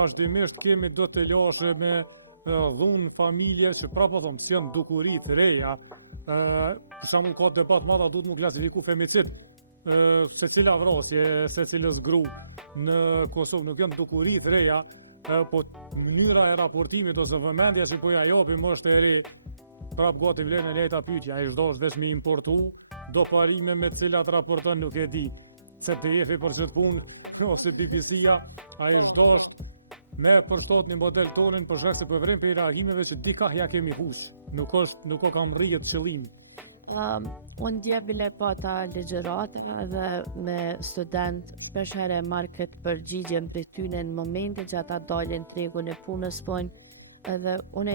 vazhdimisht kemi do të lashe me dhunë familje që prapë thëmë si janë dukurit reja. Për shembull ka debat madh, duhet mu klasifiku femicid se cila vrasje, se cilës gru në Kosovë nuk janë dukurit reja, po mënyra e raportimit ose vëmendja që po ja japim është e re. Prapë gati vlen e lejta pyetja, ai çdo është veç me importu, do parime me të cilat raporton nuk e di. CPF për çdo punë ose BBC-ja, ai çdo është me përshtot një model tonin për shkak se po vrim për reagimeve që dika ja kemi hus. Nuk o kam rrihet qëllim. Unë djebin e pa ta legjeratën dhe me student shpesh herë marrë këtë përgjigjen për tyne në momentin që ata dalin tregun e punës pojnë, edhe unë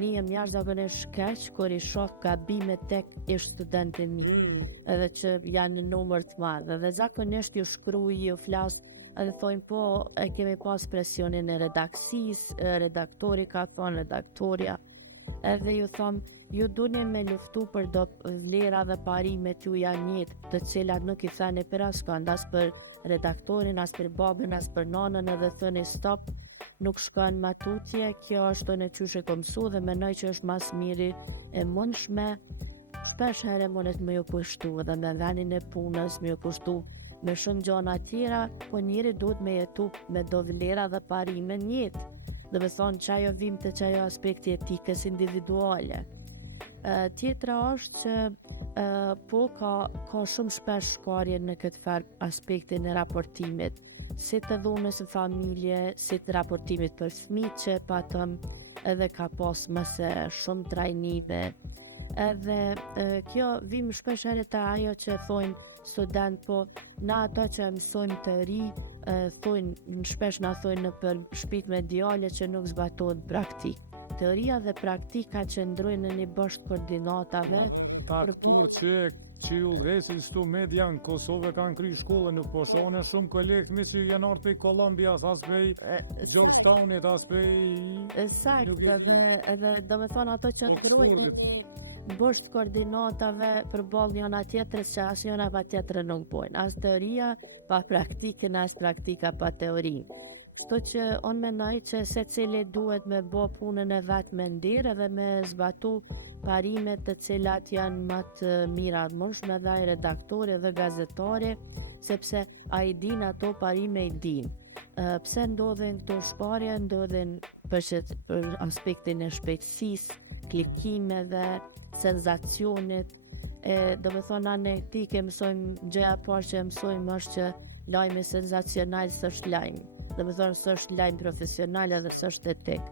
nihem jashtëzakonisht keq kur i shoh gabime tek ish studentin mi, edhe që janë në numër të madh, edhe zakonisht ju shkruaj, ju flas, edhe thojnë po e kemi pas presionin e redaksisë, redaktori ka thonë, redaktoria, edhe ju thonë ju duni me luftu për do vlera dhe parimet ju janë njëtë, të cilat nuk i thani për askënd, as për redaktorin, as për babën, as për nanën, edhe thëni stop, nuk shkon matutje, kjo është në qyshe komësu dhe menoj që është mas miri e mundshme, shpesh herë mundet me ju pushtu edhe me venin e punës, me ju pushtu me shumë gjona tjera, po njëri duhet me jetu me do vlera dhe parime njëtë, dhe me thonë që ajo vim të që ajo aspekti etikës individuale. Tjetra është që po ka shumë shpesh shkarje në këtë farë aspektin e raportimit, si të dhunës e familje, si të raportimit për fëmijë që patëm edhe ka pas mëse shumë trajnive. Edhe kjo vim shpesh herë të ajo që thojnë student, po na ato që mësojmë të ri, thojnë shpesh na thojnë në për shpit mediale që nuk zbatohet praktik. Teoria dhe praktika që ndrojnë në një bësht koordinatave. Këtu që ju rresin stu media në Kosovë kanë kry shkollën në Kosovë, shumë kolegë me që janë ardhur prej Kolumbias, as prej Georgetownit, as prej... Sakt, edhe do me thonë ato që ndrojnë një bësht koordinatave përballë njëna tjetrës që as njëna pa tjetrën nuk bojnë. As teoria pa praktikën, as praktika pa teorinë. Kështu që unë mendoj që secili duhet me bë punën e vet me ndirë edhe me zbatu parimet të cilat janë më të mira mundshme dhe ai redaktori dhe gazetari, sepse ai din ato parime i din. Pse ndodhin këto shparje, ndodhin për aspektin e shpejtësisë, klikimeve, senzacionit, do me thonë anë e këti mësojmë gjëja parë që mësojmë është që lajmi senzacional s'është lajm. Dhe me thonë së është lajm profesional edhe së është etik.